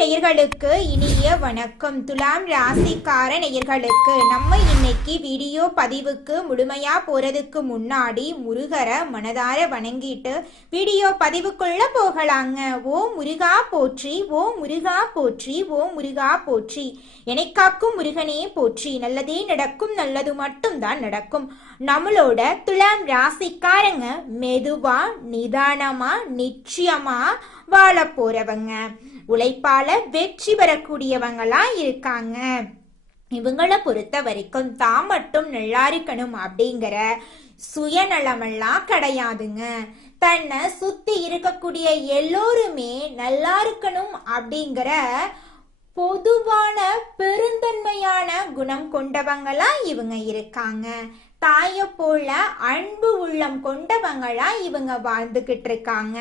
நேயர்களுக்கு இனிய வணக்கம். துலாம் ராசிக்கார நேயர்களுக்கு நம்ம இன்னைக்கு வீடியோ பதிவுக்கு முழுமையா போறதுக்கு முன்னாடி முருகரை மனதார வணங்கிட்டு வீடியோ பதிவுக்குள்ள போகலாங்க. ஓ முருகா போற்றி, ஓ முருகா போற்றி, ஓ முருகா போற்றி. எனக்காக்கும் முருகனே போற்றி. நல்லதே நடக்கும், நல்லது மட்டும் தான் நடக்கும். நம்மளோட துலாம் ராசிக்காரங்க மெதுவா நிதானமா நிச்சயமா வாழ போறவங்க, உழைப்பால வெற்றி பெறக்கூடியவங்களா இருக்காங்க. இவங்களை பொறுத்த வரைக்கும் தான் மட்டும் நல்லா இருக்கணும் அப்படிங்கிற சுயநலமெல்லாம் கிடையாதுங்க. தன்னை சுத்தி இருக்கக்கூடிய எல்லோருமே நல்லா இருக்கணும் அப்படிங்கிற பொதுவான பெருந்தன்மையான குணம் கொண்டவங்களா இவங்க இருக்காங்க. தாய போல அன்பு உள்ளம் கொண்டவங்களா இவங்க வாழ்ந்துகிட்டு இருக்காங்க.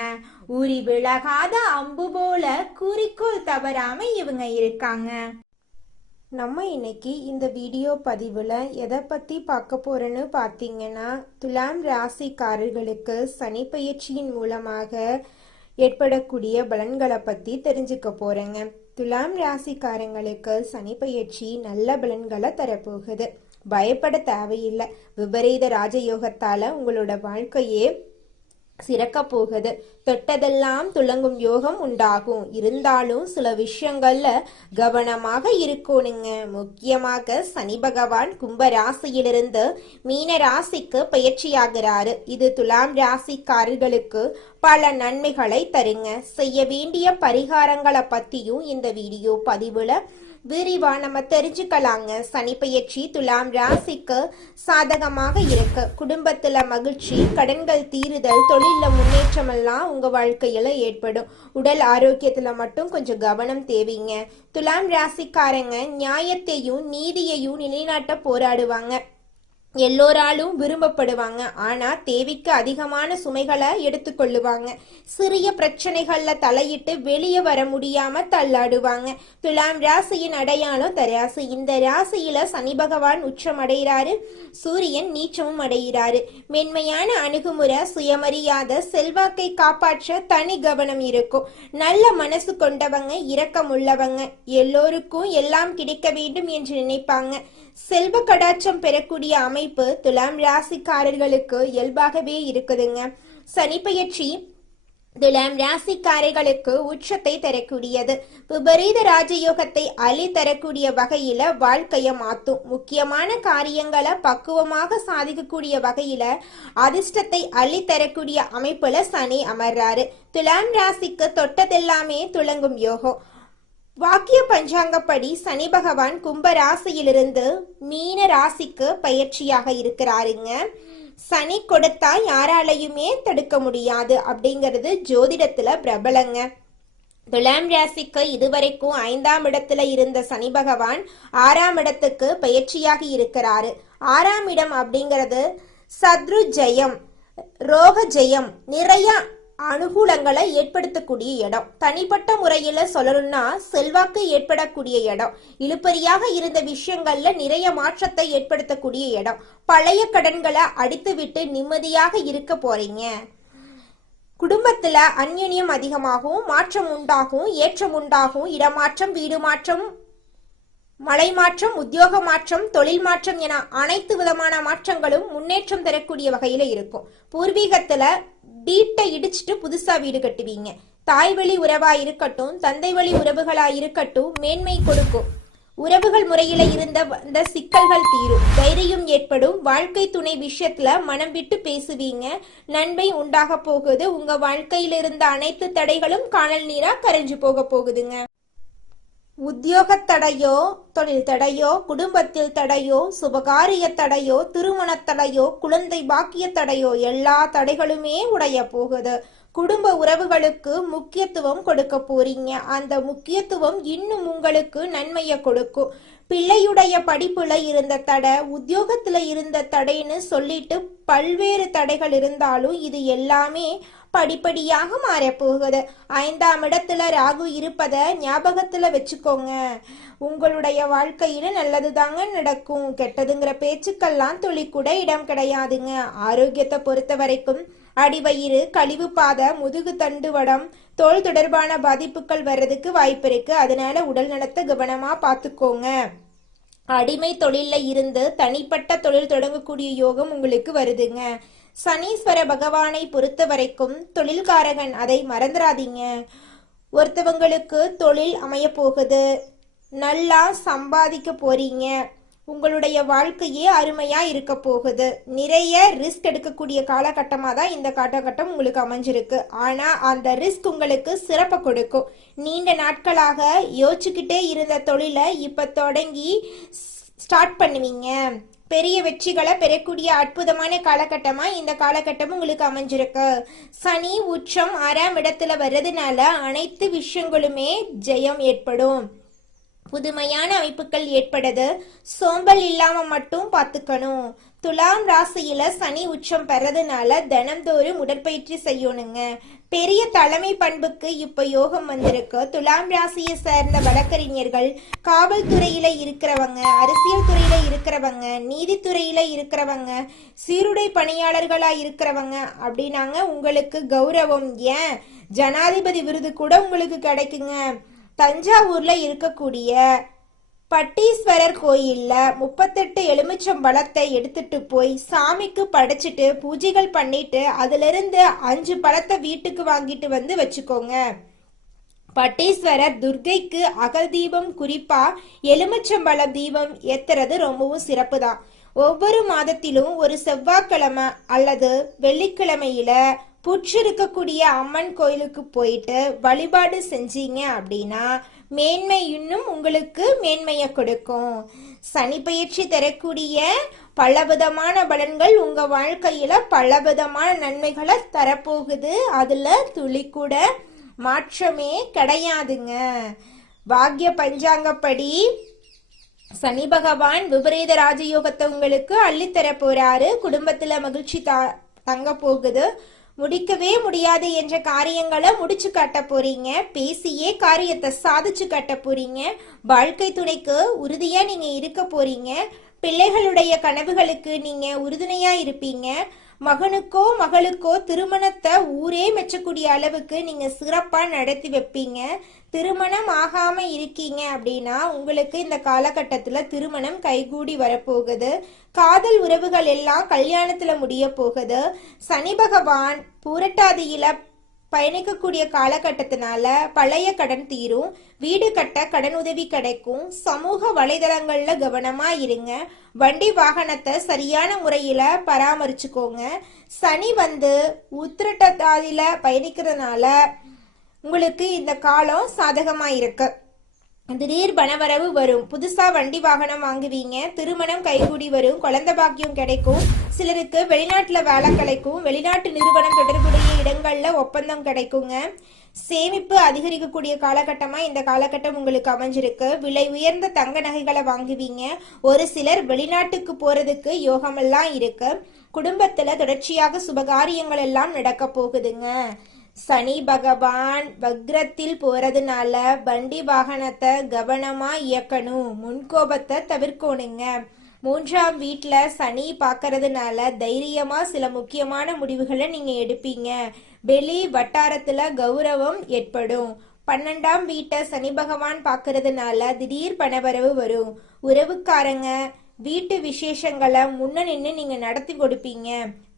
உரி விலகாத அம்பு போல குறிக்கோள் தவறாம இவங்க இருக்காங்க. நம்ம இன்னைக்கு இந்த வீடியோ பதிவுல எதை பத்தி பார்க்க போறோன்னு பார்த்தீங்கன்னா, துலாம் ராசிக்காரர்களுக்கு சனி பயிற்சியின் மூலமாக ஏற்படக்கூடிய பலன்களை பத்தி தெரிஞ்சுக்க போறேங்க. துலாம் ராசிக்காரங்களுக்கு சனி பயிற்சி நல்ல பலன்களை தரப்போகுது. பயப்பட தேவையில்லை. விபரீத ராஜயோகத்தால உங்களோட வாழ்க்கையே சிறக்க போகுது. தொட்டதெல்லாம் துலங்கும் யோகம் உண்டாகும். இருந்தாலும் சில விஷயங்கள்ல கவனமாக இருக்கணுங்க. முக்கியமாக சனி பகவான் கும்ப ராசியிலிருந்து மீன ராசிக்கு பயிற்சியாகிறாரு. இது துலாம் ராசிக்காரர்களுக்கு பல நன்மைகளை தருங்க. செய்ய வேண்டிய பரிகாரங்களை பத்தியும் இந்த வீடியோ பதிவுல விரிவா நம்ம தெரிஞ்சுக்கலாங்க. சனி பயிற்சி துலாம் ராசிக்கு சாதகமாக இருக்கு. குடும்பத்துல மகிழ்ச்சி, கடன்கள் தீருதல், தொழில முன்னேற்றம் எல்லாம் உங்க வாழ்க்கையில ஏற்படும். உடல் ஆரோக்கியத்துல மட்டும் கொஞ்சம் கவனம் தேவைங்க. துலாம் ராசிக்காரங்க நியாயத்தையும் நீதியையும் நிலைநாட்ட போராடுவாங்க. எல்லோராலும் விரும்பப்படுவாங்க. ஆனா தேவைக்கு அதிகமான சுமைகளை எடுத்துக்கொள்ளுவாங்க. சிறிய பிரச்சனைகள்ல தலையிட்டு வெளியே வர முடியாம தள்ளாடுவாங்க. துலாம் ராசியின் அடையாளம் தராசு. இந்த ராசியில சனி பகவான் உச்சம் அடைகிறாரு, சூரியன் நீச்சமும் அடைகிறாரு. மென்மையான அணுகுமுறை, சுயமரியாதை, செல்வாக்கை காப்பாற்ற தனி கவனம் இருக்கும். நல்ல மனசு கொண்டவங்க, இரக்கம் உள்ளவங்க, எல்லோருக்கும் எல்லாம் கிடைக்க வேண்டும் என்று நினைப்பாங்க. செல்வ கடாட்சம் பெறக்கூடிய அமைப்பு துலாம் ராசிக்காரர்களுக்கு இயல்பாகவே இருக்குதுங்க. சனி பயிற்சி துலாம் ராசிக்காரர்களுக்கு உச்சத்தை தரக்கூடியது. விபரீத ராஜயோகத்தை அள்ளி தரக்கூடிய வகையில வாழ்க்கைய மாத்தும். முக்கியமான காரியங்களை பக்குவமாக சாதிக்கக்கூடிய வகையில அதிர்ஷ்டத்தை அள்ளி தரக்கூடிய அமைப்புல சனி அமர்றாரு. துலாம் ராசிக்கு தொட்டதெல்லாமே துலங்கும் யோகம். வாக்கிய பஞ்சாங்கப்படி சனி பகவான் கும்ப ராசியிலிருந்து மீன ராசிக்கு பயிற்சியாக இருக்கிறாருங்க. சனி கொடுத்தா யாராலையுமே தடுக்க முடியாது அப்படிங்கிறது ஜோதிடத்துல பிரபலங்க. துலாம் ராசிக்கு இதுவரைக்கும் 5ஆம் இடத்துல இருந்த சனி பகவான் 6ஆம் இடத்துக்கு பயிற்சியாக இருக்கிறாரு. 6ஆம் இடம் அப்படிங்கிறது சத்ரு ஜெயம், ரோக ஜெயம், நிறைய அனுகூலங்களை ஏற்படுத்தக்கூடிய இடம். தனிப்பட்ட முறையில சொல்லணும்னா செல்வாக்கு ஏற்படக்கூடிய இடம். இழுபறியாக இருந்த விஷயங்கள்ல நிறைய மாற்றத்தை ஏற்படுத்தக்கூடிய இடம். பழைய கடன்களை அடித்து விட்டு நிம்மதியாக இருக்க போறீங்க. குடும்பத்துல அந்யோன்யம் அதிகமாகும், மாற்றம் உண்டாகும், ஏற்றம் உண்டாகும். இடமாற்றம், வீடு மாற்றம், மலை மாற்றம், உத்தியோக மாற்றம், தொழில் மாற்றம் என அனைத்து விதமான மாற்றங்களும் முன்னேற்றம் தரக்கூடிய வகையில இருக்கும். பூர்வீகத்துல வீட்டை இடிச்சிட்டு புதுசா வீடு கட்டுவீங்க. தாய் வழி உறவா இருக்கட்டும், தந்தை வழி உறவுகளா இருக்கட்டும், மேன்மை கொடுக்கும். உறவுகள் முறையில இருந்த சிக்கல்கள் தீரும். தைரியம் ஏற்படும். வாழ்க்கை துணை விஷயத்துல மனம் விட்டு பேசுவீங்க. நன்மை உண்டாக போகுது. உங்க வாழ்க்கையில இருந்த அனைத்து தடைகளும் காணல் நீரா கரைஞ்சு போக போகுதுங்க. உத்தியோக தடையோ, தொழில் தடையோ, குடும்பத்தில் தடையோ, சுபகாரிய தடையோ, திருமண தடையோ, குழந்தை பாக்கிய தடையோ, எல்லா தடைகளுமே உடைய போகுது. குடும்ப உறவுகளுக்கு முக்கியத்துவம் கொடுக்க போறீங்க. அந்த முக்கியத்துவம் இன்னும் உங்களுக்கு நன்மையை கொடுக்கும். பிள்ளையுடைய படிப்புல இருந்த தடை, உத்தியோகத்துல இருந்த தடைன்னு சொல்லிட்டு பல்வேறு தடைகள் இருந்தாலும் இது எல்லாமே படிப்படியாக மாறப்போகுது. 5ஆம் இடத்துல ராகு இருப்பத ஞாபகத்துல வச்சுக்கோங்க. உங்களுடைய வாழ்க்கையில நல்லது தாங்க நடக்கும். கெட்டதுங்கிற பேச்சுக்கெல்லாம் துளி கூட இடம் கிடையாதுங்க. ஆரோக்கியத்தை பொறுத்த வரைக்கும் அடிவயிறு, கழிவு பாதை, முதுகு தண்டுவடம், தோல் தொடர்பான பாதிப்புகள் வர்றதுக்கு வாய்ப்பு இருக்கு. அதனால உடல் நலத்தை கவனமா பார்த்துக்கோங்க. அடிமை தொழில இருந்து தனிப்பட்ட தொழில் தொடங்கக்கூடிய யோகம் உங்களுக்கு வருதுங்க. சனீஸ்வர பகவானை பொறுத்த வரைக்கும் தொழில்காரகன், அதை மறந்துடாதீங்க. ஒருத்தவங்களுக்கு தொழில் அமைய போகுது, நல்லா சம்பாதிக்க போறீங்க, உங்களுடைய வாழ்க்கையே அருமையா இருக்க போகுது. நிறைய ரிஸ்க் எடுக்கக்கூடிய காலகட்டமாக தான் இந்த காலகட்டம் உங்களுக்கு அமைஞ்சிருக்கு. ஆனா அந்த ரிஸ்க் உங்களுக்கு சிறப்பை கொடுக்கும். நீண்ட நாட்களாக யோசிச்சுக்கிட்டே இருந்த தொழிலை இப்ப தொடங்கி ஸ்டார்ட் பண்ணுவீங்க. பெரிய வெற்றிகளை பெறக்கூடிய அற்புதமான காலகட்டமா இந்த காலகட்டம் உங்களுக்கு அமைஞ்சிருக்கு. சனி உச்சம் 6ஆம் இடத்துல வர்றதுனால அனைத்து விஷயங்களுமே ஜெயம் ஏற்படும். புதுமையான அமைப்புகள் ஏற்படுது. சோம்பல் இல்லாம மட்டும் பார்த்துக்கணும். துலாம் ராசியில சனி உச்சம் பெறதுனால தினம்தோறும் உடற்பயிற்சி செய்யணுங்க. பெரிய தலைமை பண்புக்கு இப்ப யோகம் வந்திருக்கு. துலாம் ராசியை சேர்ந்த வழக்கறிஞர்கள், காவல்துறையில இருக்கிறவங்க, அரசியல் துறையில இருக்கிறவங்க, நீதித்துறையில இருக்கிறவங்க, சீருடை பணியாளர்களா இருக்கிறவங்க அப்படின்னாங்க உங்களுக்கு கௌரவம், ஏன் ஜனாதிபதி விருது கூட உங்களுக்கு கிடைக்குங்க. தஞ்சாவூர்ல இருக்கக்கூடிய பட்டீஸ்வரர் கோயில்ல 38 எலுமிச்சம் பழத்தை எடுத்துட்டு போய் சாமிக்கு படைச்சிட்டு பூஜைகள் பண்ணிட்டு அதுல இருந்து 5 பழத்தை வீட்டுக்கு வாங்கிட்டு வந்து வச்சுக்கோங்க. பட்டீஸ்வரர் துர்க்கைக்கு அகல் தீபம், குறிப்பா எலுமிச்சம்பழ தீபம் ஏத்துறது ரொம்பவும் சிறப்பு தான். ஒவ்வொரு மாதத்திலும் ஒரு செவ்வாய்க்கிழமை அல்லது வெள்ளிக்கிழமையில புற்று இருக்கக்கூடிய அம்மன் கோயிலுக்கு போயிட்டு வழிபாடு செஞ்சீங்க அப்படின்னா மேன்மை இன்னும் உங்களுக்கு மேன்மையை கொடுக்கும். சனி பயிற்சி தரக்கூடிய பலவிதமான பலன்கள் உங்க வாழ்க்கையில பலவிதமான நன்மைகளை தரப்போகுது. அதுல துளி கூட மாற்றமே கிடையாதுங்க. பாக்ய பஞ்சாங்கப்படி சனி பகவான் விபரீத ராஜயோகத்தை உங்களுக்கு அள்ளித்தர போறாரு. குடும்பத்துல மகிழ்ச்சி தங்க போகுது. முடிக்கவே முடியாது என்ற காரியங்களை முடிச்சு காட்ட போறீங்க. பேசியே காரியத்தை சாதிச்சு காட்ட போறீங்க. வாழ்க்கை துணைக்கு உறுதியா நீங்க இருக்க போறீங்க. பிள்ளைகளுடைய கனவுகளுக்கு நீங்க உறுதுணையா இருப்பீங்க. மகனுக்கோ மகளுக்கோ திருமணத்தை ஊரே மெச்சக்கூடிய அளவுக்கு நீங்க சிறப்பா நடத்தி வைப்பீங்க. திருமணம் ஆகாம இருக்கீங்க அப்படின்னா உங்களுக்கு இந்த காலகட்டத்துல திருமணம் கைகூடி வரப்போகுது. காதல் உறவுகள் எல்லாம் கல்யாணத்துல முடிய போகுது. சனி பகவான் பூரட்டாதியில பயணிக்கக்கூடிய காலகட்டத்தினால பழைய கடன் தீரும். வீடு கட்ட கடன் உதவி கிடைக்கும். சமூக வலைதளங்கள்ல கவனமா இருங்க. வண்டி வாகனத்தை சரியான முறையில பராமரிச்சுக்கோங்க. சனி உத்திரட்டாதியில பயணிக்கிறதுனால உங்களுக்கு இந்த காலம் சாதகமா இருக்கு. திடீர் பணவரவு வரும். புதுசா வண்டி வாகனம் வாங்குவீங்க. திருமணம் கைகூடி வரும். குழந்தை பாக்கியம் கிடைக்கும். சிலருக்கு வெளிநாட்டுல வேலை கிடைக்கும். வெளிநாட்டு நிறுவனம் தொடர்புடைய இடங்கள்ல ஒப்பந்தம் கிடைக்குங்க. சேமிப்பு அதிகரிக்கக்கூடிய காலகட்டமா இந்த காலகட்டம் உங்களுக்கு அமைஞ்சிருக்கு. விலை உயர்ந்த தங்க நகைகளை வாங்குவீங்க. ஒரு சிலர் வெளிநாட்டுக்கு போறதுக்கு யோகமெல்லாம் இருக்கு. குடும்பத்துல தொடர்ச்சியாக சுபகாரியங்கள் எல்லாம் நடக்க போகுதுங்க. சனி பகவான் வக்ரத்தில் போறதுனால வண்டி வாகனத்தை கவனமா இயக்கணும். முன்கோபத்தை தவிர்க்கணுங்க. 3ஆம் வீட்டுல சனி பார்க்கறதுனால தைரியமா சில முக்கியமான முடிவுகளை நீங்க எடுப்பீங்க. வெளி வட்டாரத்துல கௌரவம் ஏற்படும். 12ஆம் வீட்டை சனி பகவான் பார்க்கறதுனால திடீர் பணவரவு வரும். உறவுக்காரங்க வீட்டு விசேஷங்களை முன்ன நின்று நீங்க நடத்தி கொடுப்பீங்க.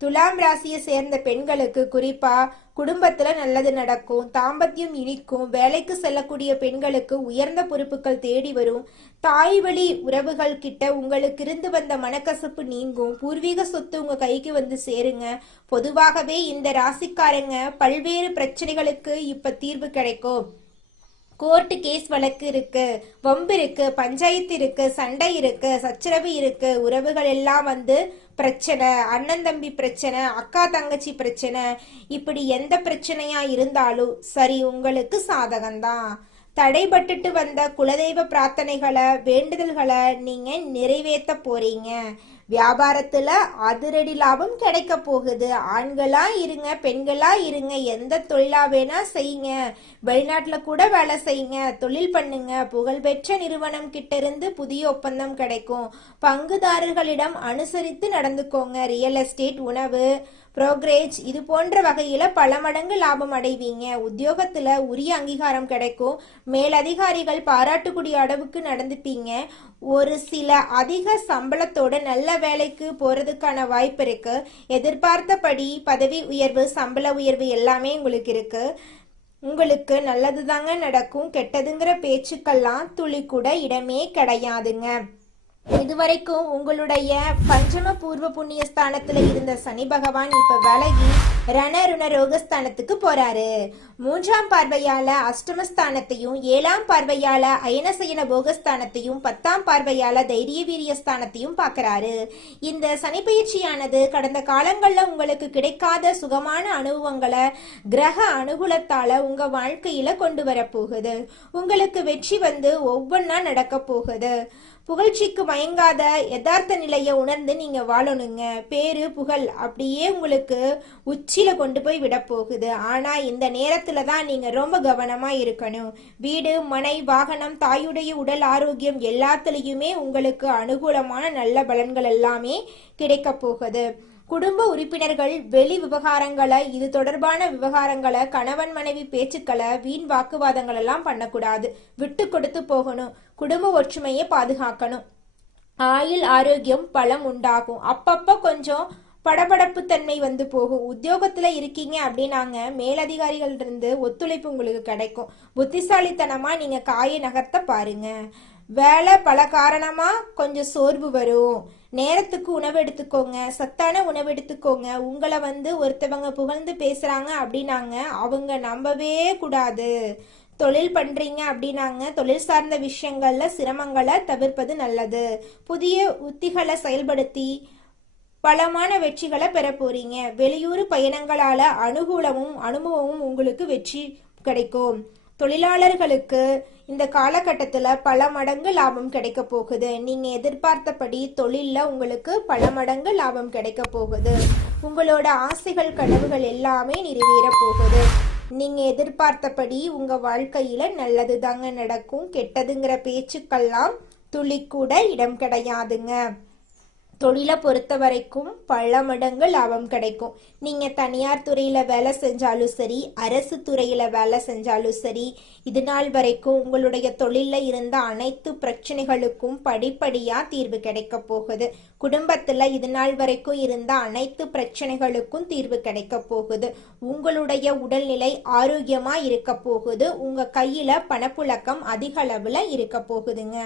துலாம் ராசியை சேர்ந்த பெண்களுக்கு குறிப்பா குடும்பத்துல நல்லது நடக்கும். தாம்பத்தியம் இனிக்கும். வேலைக்கு செல்லக்கூடிய பெண்களுக்கு உயர்ந்த பொறுப்புகள் தேடி வரும். தாய் வழி உறவுகள் கிட்ட உங்களுக்கு இருந்து வந்த மனக்கசப்பு நீங்கும். பூர்வீக சொத்து உங்க கைக்கு வந்து சேருங்க. பொதுவாகவே இந்த ராசிக்காரங்க பல்வேறு பிரச்சனைகளுக்கு இப்ப தீர்வு கிடைக்கும். கோர்ட்டு கேஸ் வழக்கு இருக்கு, வம்பு இருக்கு, பஞ்சாயத்து இருக்கு, சண்டை இருக்கு, சச்சரவு இருக்கு, உறவுகள் எல்லாம் பிரச்சனை, அண்ணன் தம்பி பிரச்சனை, அக்கா தங்கச்சி பிரச்சனை, இப்படி எந்த பிரச்சனையா இருந்தாலும் சரி உங்களுக்கு சாதகம்தான். தடைபட்டுட்டு வந்த குலதெய்வ பிரார்த்தனைகளை வேண்டுதல்களை நீங்க நிறைவேற்ற போறீங்க. வியாபாரத்துல அதிரடி லாபம் கிடைக்க போகுது. ஆண்களா இருங்க, பெண்களா இருங்க, எந்த தொழிலா வேணா செய்யுங்க. வெளிநாட்டுல கூட வேலை செய்யுங்க, தொழில் பண்ணுங்க. புகழ்பெற்ற நிறுவனம் கிட்ட இருந்து புதிய ஒப்பந்தம் கிடைக்கும். பங்குதாரர்களிடம் அனுசரித்து நடந்துக்கோங்க. ரியல் எஸ்டேட், உணவு, புரோக்கரேஜ் இது போன்ற வகையில பல மடங்கு லாபம் அடைவீங்க. உத்தியோகத்துல உரிய அங்கீகாரம் கிடைக்கும். மேலதிகாரிகள் பாராட்டக்கூடிய அளவுக்கு நடந்துப்பீங்க. ஒரு சில அதிக சம்பளத்தோட நல்ல வேலைக்கு போறதுக்கான வாய்ப்பு இருக்கு. எதிர்பார்த்தபடி பதவி உயர்வு, சம்பள உயர்வு எல்லாமே உங்களுக்கு இருக்கு. உங்களுக்கு நல்லது தாங்க நடக்கும். கெட்டதுங்கிற பேச்சுக்கெல்லாம் துளி கூட இடமே கிடையாதுங்க. இதுவரைக்கும் உங்களுடைய பஞ்சம பூர்வ புண்ணிய ஸ்தானத்துல இருந்த சனி பகவான் இப்ப விலகி ரணருண ரோகஸ்தானத்துக்கு போறாரு. 3ஆம் பார்வையால அஷ்டமஸ்தானத்தையும் 7ஆம் பார்வையால அயனசயன போகஸ்தானத்தையும் 10ஆம் பார்வையால தைரிய வீரிய ஸ்தானத்தையும் பார்க்கறாரு. இந்த சனி பயிற்சியானது கடந்த காலங்கள்ல உங்களுக்கு கிடைக்காத சுகமான அனுபவங்களை கிரக அனுகூலத்தால உங்க வாழ்க்கையில கொண்டு வர போகுது. உங்களுக்கு வெற்றி வந்து ஒவ்வொன்னா நடக்க போகுது. புகழ்ச்சிக்கு மயங்காத யதார்த்த நிலையை உணர்ந்து நீங்க வாழணுங்க. பேரு புகழ் அப்படியே உங்களுக்கு உச்சியில கொண்டு போய் விட போகுது. ஆனா இந்த நேரத்துல தான் நீங்க ரொம்ப கவனமா இருக்கணும். வீடு, மனை, வாகனம், தாயுடைய உடல் ஆரோக்கியம் எல்லாத்துலயுமே உங்களுக்கு அனுகூலமான நல்ல பலன்கள் எல்லாமே கிடைக்க போகுது. குடும்ப உறுப்பினர்கள் வெளி விவகாரங்களை, இது தொடர்பான விவகாரங்களை, கணவன் மனைவி பேச்சுக்களை, வீண் வாக்குவாதங்கள் எல்லாம் பண்ணக்கூடாது. விட்டு கொடுத்து போகணும். குடும்ப ஒற்றுமையை பாதுகாக்கணும். ஆயுள் ஆரோக்கியம் பலம் உண்டாகும். அப்பப்ப கொஞ்சம் படபடப்பு தன்மை வந்து போகும். உத்தியோகத்துல இருக்கீங்க அப்படின்னாங்க மேலதிகாரிகள் இருந்து ஒத்துழைப்பு உங்களுக்கு கிடைக்கும். புத்திசாலித்தனமா நீங்க காயை நகர்த்த பாருங்க. வேலை பல காரணமா கொஞ்சம் சோர்வு வரும். நேரத்துக்கு உணவு எடுத்துக்கோங்க. சத்தான உணவு எடுத்துக்கோங்க. உங்களை வந்து ஒருத்தவங்க புகழ்ந்து பேசுறாங்க அப்படின்னாங்க அவங்க நம்பவே கூடாது. தொழில் பண்றீங்க அப்படின்னாங்க தொழில் சார்ந்த விஷயங்கள்ல சிரமங்களை தவிர்ப்பது நல்லது. புதிய உத்திகளை செயல்படுத்தி பலமான வெற்றிகளை பெற போறீங்க. வெளியூர் பயணங்களால அனுகூலமும் அனுபவமும் உங்களுக்கு வெற்றி கிடைக்கும். தொழிலாளர்களுக்கு இந்த காலகட்டத்தில் பல மடங்கு லாபம் கிடைக்க போகுது. நீங்கள் எதிர்பார்த்தபடி தொழிலில் உங்களுக்கு பல மடங்கு லாபம் கிடைக்க போகுது. உங்களோட ஆசைகள், கனவுகள் எல்லாமே நிறைவேற போகுது. நீங்கள் எதிர்பார்த்தபடி உங்கள் வாழ்க்கையில் நல்லது தாங்க நடக்கும். கெட்டதுங்கிற பேச்சுக்கெல்லாம் துளி கூட இடம் கிடையாதுங்க. தொழிலை பொறுத்த வரைக்கும் பல மடங்கு லாபம் கிடைக்கும். நீங்க தனியார் துறையில வேலை செஞ்சாலும் சரி, அரசு துறையில வேலை செஞ்சாலும் சரி, இது நாள் வரைக்கும் உங்களுடைய தொழில இருந்த அனைத்து பிரச்சனைகளுக்கும் படிப்படியா தீர்வு கிடைக்க போகுது. குடும்பத்துல இது நாள் வரைக்கும் இருந்த அனைத்து பிரச்சனைகளுக்கும் தீர்வு கிடைக்க போகுது. உங்களுடைய உடல்நிலை ஆரோக்கியமா இருக்க போகுது. உங்க கையில பணப்புழக்கம் அதிக அளவுல இருக்க போகுதுங்க.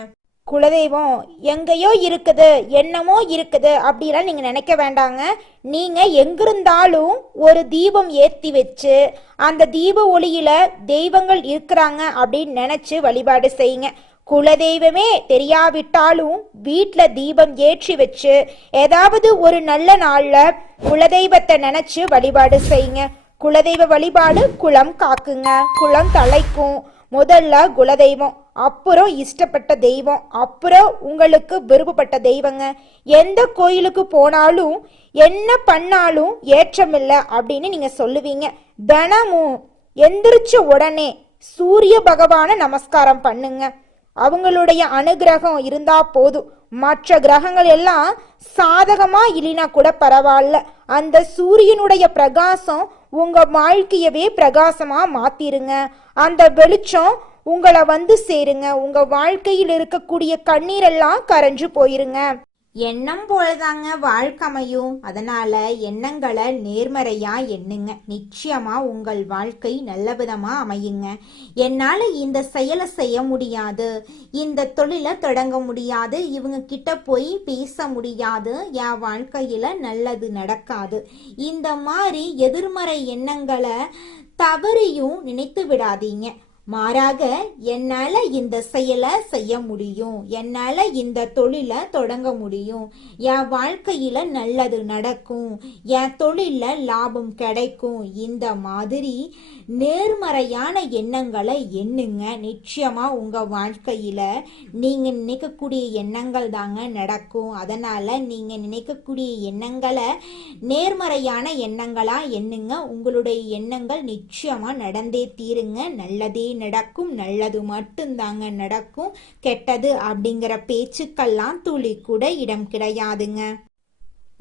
குலதெய்வம் எங்கேயோ இருக்குது, என்னமோ இருக்குது அப்படிலாம் நீங்கள் நினைக்க வேண்டாங்க. நீங்கள் எங்கிருந்தாலும் ஒரு தீபம் ஏற்றி வச்சு அந்த தீப ஒளியில தெய்வங்கள் இருக்கிறாங்க அப்படின்னு நினச்சி வழிபாடு செய்யுங்க. குலதெய்வமே தெரியாவிட்டாலும் வீட்டில் தீபம் ஏற்றி வச்சு ஏதாவது ஒரு நல்ல நாளில் குலதெய்வத்தை நினச்சி வழிபாடு செய்யுங்க. குலதெய்வ வழிபாடு குலம் காக்குங்க, குலம் தலைக்கும். முதல்ல குலதெய்வம், அப்புறம் இஷ்டப்பட்ட தெய்வம், அப்புறம் உங்களுக்கு விருப்பப்பட்ட தெய்வங்க. எந்த கோயிலுக்கு போனாலும் என்ன பண்ணாலும் ஏற்றமில்லை அப்படின்னு நீங்க சொல்லுவீங்க. தினமும் எந்திரிச்ச உடனே சூரிய பகவான நமஸ்காரம் பண்ணுங்க. அவங்களுடைய அனுகிரகம் இருந்தா போதும். மற்ற கிரகங்கள் எல்லாம் சாதகமா இல்லைனா கூட பரவாயில்ல, அந்த சூரியனுடைய பிரகாசம் உங்க வாழ்க்கையவே பிரகாசமா மாத்திருங்க. அந்த வெளிச்சம் உங்களை வந்து சேருங்க. உங்க வாழ்க்கையில் இருக்கக்கூடிய கண்ணீரெல்லாம் கரைஞ்சு போயிருங்க. எண்ணம் போலதாங்க வாழ்க்கையும். அதனால எண்ணங்களை நேர்மறையா எண்ணுங்க. நிச்சயமா உங்கள் வாழ்க்கை நல்ல விதமா அமையுங்க. என்னால இந்த செயலை செய்ய முடியாது, இந்த தொழிலை தொடங்க முடியாது, இவங்க கிட்ட போய் பேச முடியாது, என் வாழ்க்கையில நல்லது நடக்காது, இந்த மாதிரி எதிர்மறை எண்ணங்களை தவறையும் நினைத்து விடாதீங்க. மாறாக என்னால இந்த செயலை செய்ய முடியும், என்னால இந்த தொழிலை தொடங்க முடியும், என் வாழ்க்கையில நல்லது நடக்கும், என் தொழில லாபம் கிடைக்கும், இந்த மாதிரி நேர்மறையான எண்ணங்களை எண்ணுங்க. நிச்சயமா உங்க வாழ்க்கையில நீங்க நினைக்கக்கூடிய எண்ணங்கள் தாங்க நடக்கும். அதனால நீங்க நினைக்கக்கூடிய எண்ணங்களை நேர்மறையான எண்ணங்களா எண்ணுங்க. உங்களுடைய எண்ணங்கள் நிச்சயமா நடந்தே தீருங்க. நல்லதே நடக்கும், நல்லது மட்டும்தாங்க நடக்கும். கெட்டது அப்படிங்கிற பேச்சுக்கெல்லாம் துளி கூட இடம் கிடையாதுங்க.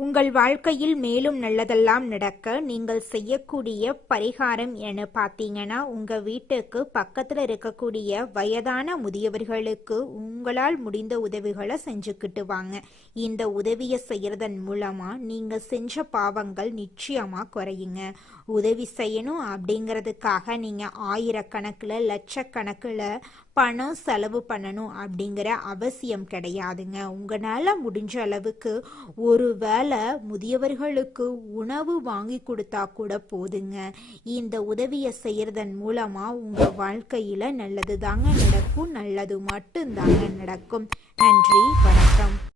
உங்கள் வாழ்க்கையில் மேலும் நல்லதெல்லாம் நடக்க நீங்கள் செய்யக்கூடிய பரிகாரம் என பார்த்தீங்கன்னா, உங்கள் வீட்டுக்கு பக்கத்தில் இருக்கக்கூடிய வயதான முதியவர்களுக்கு உங்களால் முடிந்த உதவிகளை செஞ்சுக்கிட்டு வாங்க. இந்த உதவியை செய்யறதன் மூலமாக நீங்கள் செஞ்ச பாவங்கள் நிச்சயமாக குறையுங்க. உதவி செய்யணும் அப்படிங்கிறதுக்காக நீங்கள் ஆயிரக்கணக்கில் லட்சக்கணக்கில் பணம் செலவு பண்ணணும் அப்படிங்கிற அவசியம் கிடையாதுங்க. உங்களால் முடிஞ்ச அளவுக்கு ஒரு வேளை முதியவர்களுக்கு உணவு வாங்கி கொடுத்தா கூட போதுங்க. இந்த உதவியை செய்யறதன் மூலமா உங்க வாழ்க்கையில நல்லது தாங்க நடக்கும், நல்லது மட்டும்தாங்க நடக்கும். நன்றி, வணக்கம்.